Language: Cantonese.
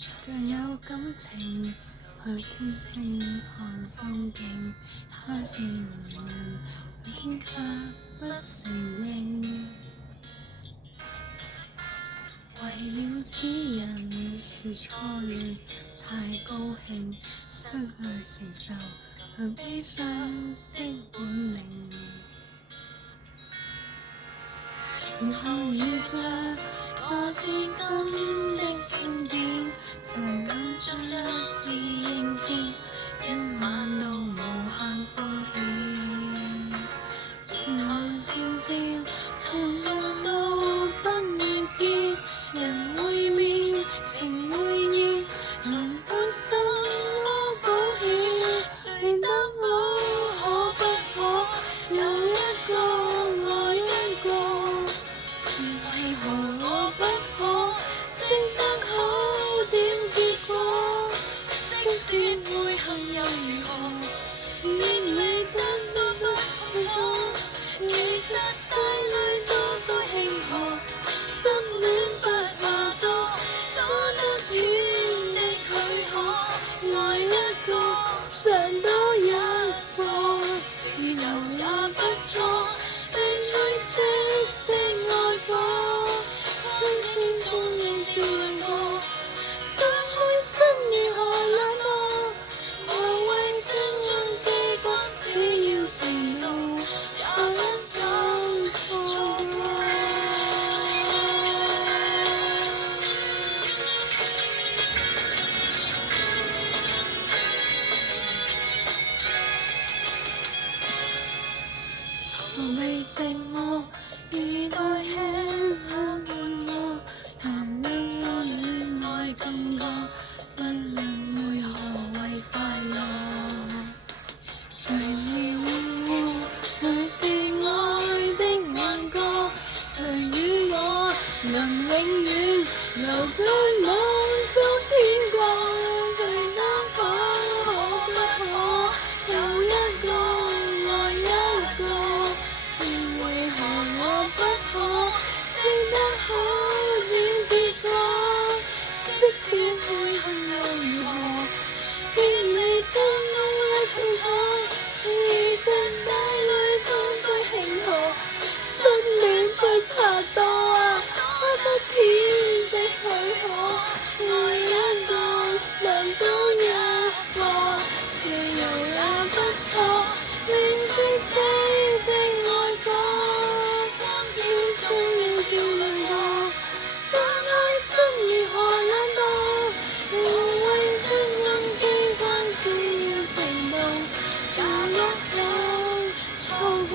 像有感情去天星看風景，他是男人，天卻不承認。為了此人說錯了，太高興，失去承受和悲傷的本領。然後遇着個至今的經典，就眼中得知應知，一晚都無限風險。然後漸漸沉浸到不願見人會面，情會厭，從本心窩保險。誰得好可不可有一個愛一個？為何我不可值得好點結果？即使會恨又如何？勉你得都不痛楚，其實帶淚都該慶賀。失戀不怕多，多得天的許可。愛一個嘗到一課，自由也不錯。被吹熄的愛火，風天中映照亮過。想開心如何冷漠？無謂聲中記掛，只要情路也不敢錯過。逃避寂寞，以代輕輕伴我，談戀愛戀愛更多，不論為何為快樂。誰是永護，誰是愛的眼角？誰與我能永遠留在夢中天國？誰得可不可有一個愛一個？為何我不可值得好點結果？即使會恨又如何？別離都愛痛楚，其實帶淚都該慶賀。失戀不怕多啊，多得天的許可。愛一個嘗到一課，自由也不錯。未知死的愛火，光圈中映照亮過。想開心如何懶惰？無謂聲中記掛，只要情動也不敢錯過。